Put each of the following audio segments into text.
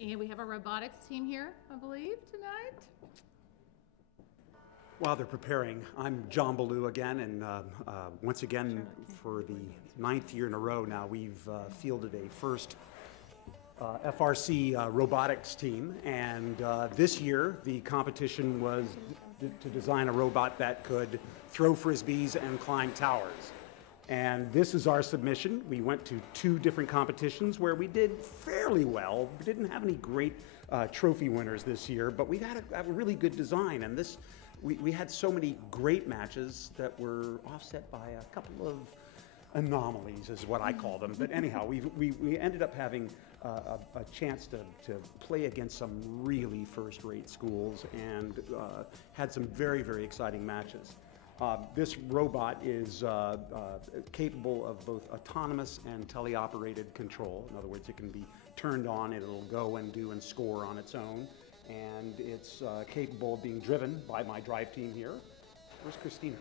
And we have a robotics team here, I believe, tonight. While they're preparing, I'm John Ballou again, and once again, for the 9th year in a row now, we've fielded a first FRC robotics team, and this year the competition was to design a robot that could throw frisbees and climb towers. And this is our submission. We went to 2 different competitions where we did fairly well. We didn't have any great trophy winners this year, but we had a really good design, and this we had so many great matches that were offset by a couple of anomalies, is what I call them. But anyhow, we ended up having a chance to play against some really first-rate schools and had some very, very exciting matches. This robot is capable of both autonomous and teleoperated control. In other words, it can be turned on, it'll go and do and score on its own. And it's capable of being driven by my drive team here. Where's Christina?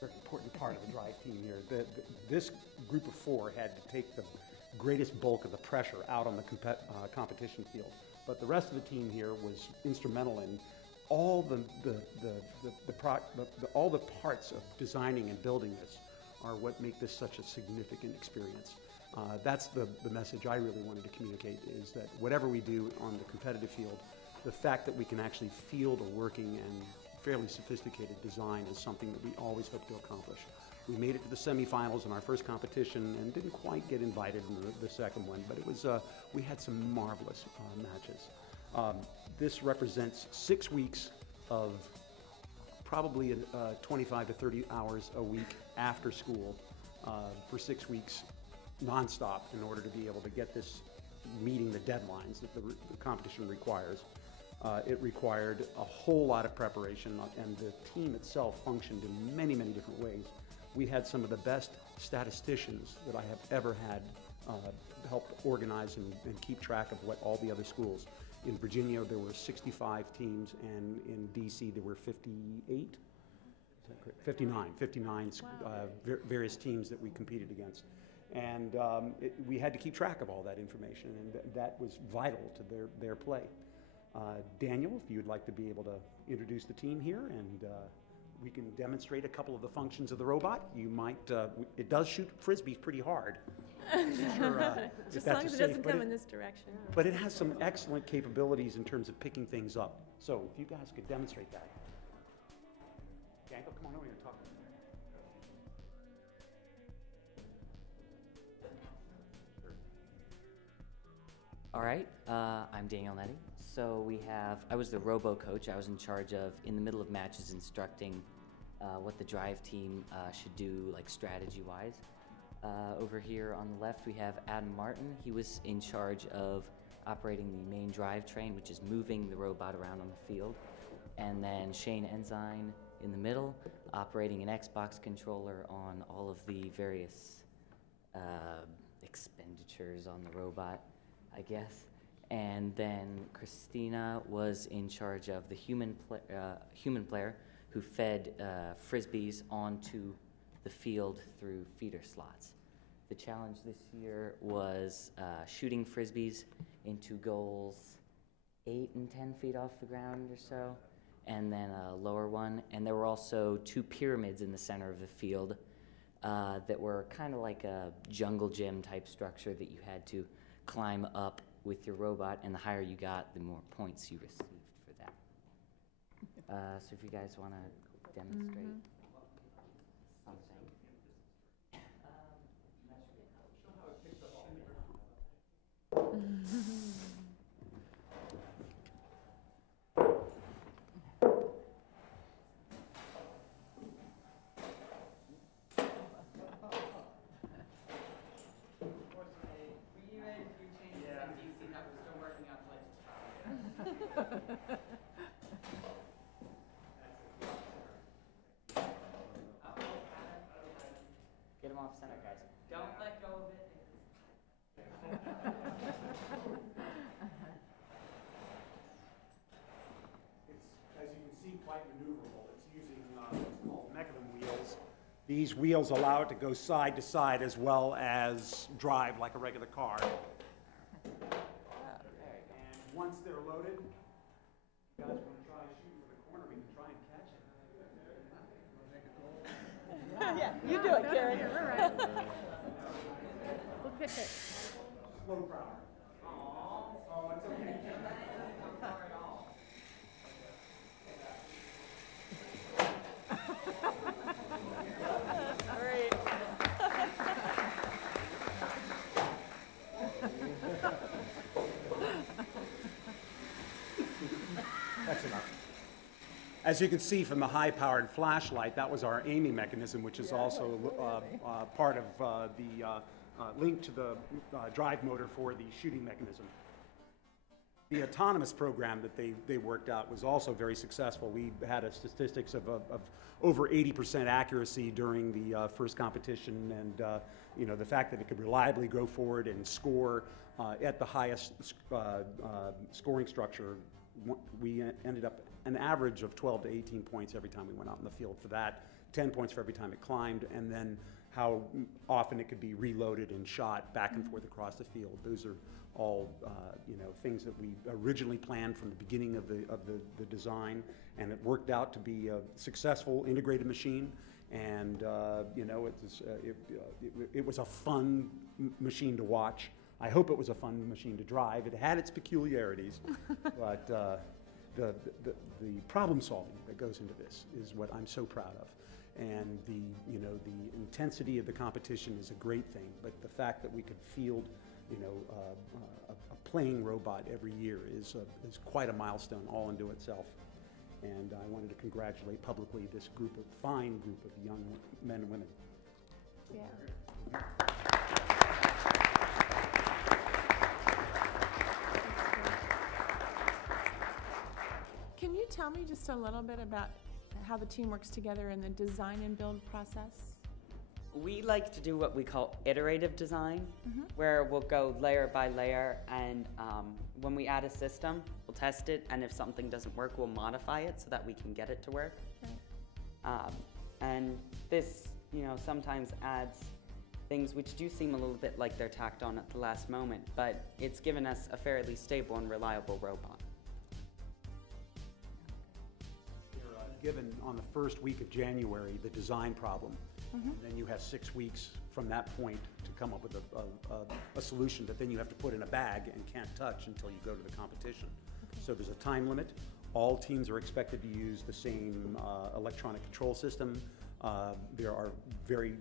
Very important part of the drive team here. This group of 4 had to take the greatest bulk of the pressure out on the competition field. But the rest of the team here was instrumental in all all the parts of designing and building this are what make this such a significant experience. That's the message I really wanted to communicate, is that whatever we do on the competitive field, the fact that we can actually field a working and fairly sophisticated design is something that we always hope to accomplish. We made it to the semifinals in our first competition and didn't quite get invited in the second one, but it was we had some marvelous matches. This represents 6 weeks of probably 25 to 30 hours a week after school for 6 weeks nonstop in order to be able to get this meeting the deadlines that the competition requires. It required a whole lot of preparation, and the team itself functioned in many, many different ways. We had some of the best statisticians that I have ever had help organize and keep track of what all the other schools. In Virginia, there were 65 teams, and in DC, there were 58? Is that correct? 59 wow. Various teams that we competed against. And we had to keep track of all that information, and that was vital to their play. Daniel, if you'd like to be able to introduce the team here, and we can demonstrate a couple of the functions of the robot. You might, it does shoot frisbees pretty hard. Sure, just as long as it doesn't come in this direction. But it has some excellent capabilities in terms of picking things up. So if you guys could demonstrate that. Daniel, come on over here and talk. All right, I'm Daniel Nettie. So I was the robo coach. I was in charge of, in the middle of matches, instructing what the drive team should do, like strategy-wise. Over here on the left, we have Adam Martin. He was in charge of operating the main drivetrain, which is moving the robot around on the field. And then Shane Ensign in the middle, operating an Xbox controller on all of the various expenditures on the robot, I guess. And then Christina was in charge of the human player who fed frisbees onto the field through feeder slots. The challenge this year was shooting frisbees into goals 8 and 10 feet off the ground or so, and then a lower one. And there were also 2 pyramids in the center of the field that were kind of like a jungle gym type structure that you had to climb up with your robot, and the higher you got, the more points you received for that. So if you guys want to demonstrate something. Get him off center, guys. Don't let go of it. It's, as you can see, quite maneuverable. It's using what's called mechanism wheels. These wheels allow it to go side to side as well as drive like a regular car. Very once they're loaded, you guys want to try shooting for the corner, we can try and catch it. Yeah, you do it, Karen. All right. We'll pitch it. Slow crowd. Oh, it's okay. Great. That's enough. As you can see from the high-powered flashlight, that was our aiming mechanism, which is also part of the link to the drive motor for the shooting mechanism. The autonomous program that they worked out was also very successful. We had a statistics of over 80% accuracy during the first competition, and you know, the fact that it could reliably go forward and score at the highest scoring structure, we ended up an average of 12 to 18 points every time we went out in the field for that, 10 points for every time it climbed, and then how often it could be reloaded and shot back and forth across the field. Those are all you know, things that we originally planned from the beginning of the design, and it worked out to be a successful integrated machine. And you know, it was a fun machine to watch. I hope it was a fun machine to drive. It had its peculiarities, but the problem solving that goes into this is what I'm so proud of. And the intensity of the competition is a great thing, but the fact that we could field, you know, a playing robot every year is quite a milestone all unto itself. And I wanted to congratulate publicly this fine group of young men and women. Yeah. Can you tell me just a little bit about how the team works together in the design and build process? We like to do what we call iterative design, where we'll go layer by layer, and when we add a system, we'll test it, and if something doesn't work, we'll modify it so that we can get it to work. Right. And this, you know, sometimes adds things which do seem a little bit like they're tacked on at the last moment, but it's given us a fairly stable and reliable robot. Given on the first week of January the design problem, and then you have 6 weeks from that point to come up with a solution that then you have to put in a bag and can't touch until you go to the competition. So there's a time limit. All teams are expected to use the same electronic control system. There are very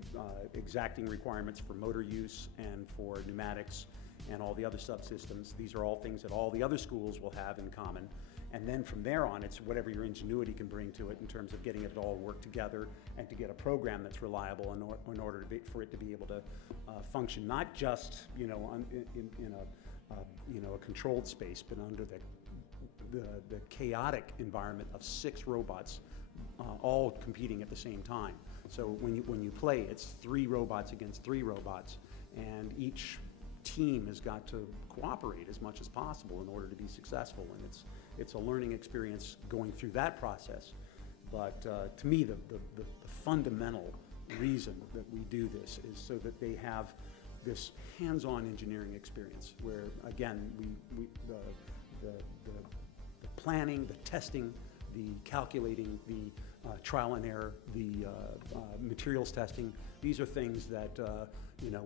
exacting requirements for motor use and for pneumatics and all the other subsystems. These are all things that all the other schools will have in common. And then from there on, it's whatever your ingenuity can bring to it in terms of getting it all work together and to get a program that's reliable in order for it to be able to function, not just, you know, in a controlled space, but under the chaotic environment of 6 robots all competing at the same time. So when you play, it's 3 robots against 3 robots, and each team has got to cooperate as much as possible in order to be successful, and it's a learning experience going through that process. But to me, the fundamental reason that we do this is so that they have this hands-on engineering experience where, again, the planning, the testing, the calculating, the trial and error, the materials testing, these are things that you know,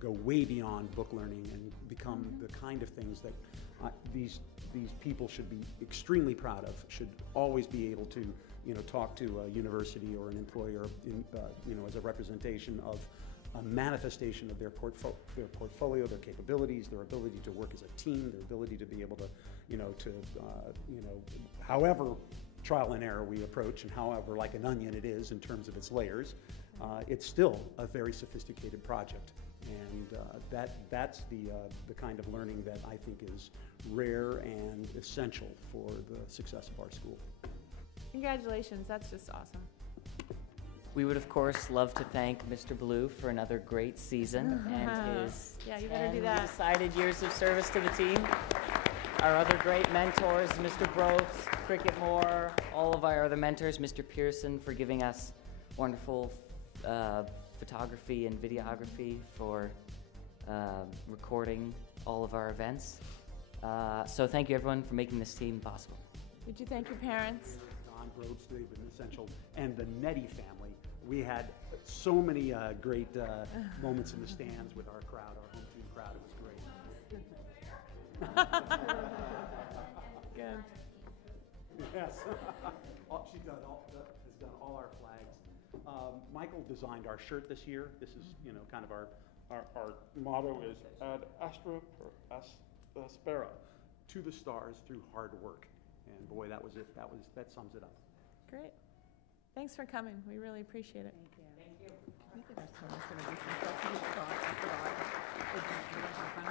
go way beyond book learning and become the kind of things that these people should be extremely proud of, should always be able to, you know, talk to a university or an employer, you know, as a representation of a manifestation of their portfolio, their capabilities, their ability to work as a team, their ability to be able to, you know, however trial and error we approach and however like an onion it is in terms of its layers, it's still a very sophisticated project. And that's the kind of learning that I think is rare and essential for the success of our school. Congratulations, that's just awesome. We would, of course, love to thank Mr. Blue for another great season and his Yeah, you better do that. decided years of service to the team. Our other great mentors, Mr. Brooks, Cricket Moore, all of our other mentors, Mr. Pearson for giving us wonderful photography and videography for recording all of our events. So thank you everyone for making this team possible. Would you thank your parents? Don Groves, they've been essential, and the Nettie family. We had so many great moments in the stands with our crowd, our home team crowd. It was great. Good. Yes. She's done has done all our flags. Michael designed our shirt this year. This is, kind of our motto is ad astra per aspera, to the stars through hard work. And boy, that was it. That sums it up. Great. Thanks for coming. We really appreciate it. Thank you. I think our swimmers going to do some stuff. I forgot.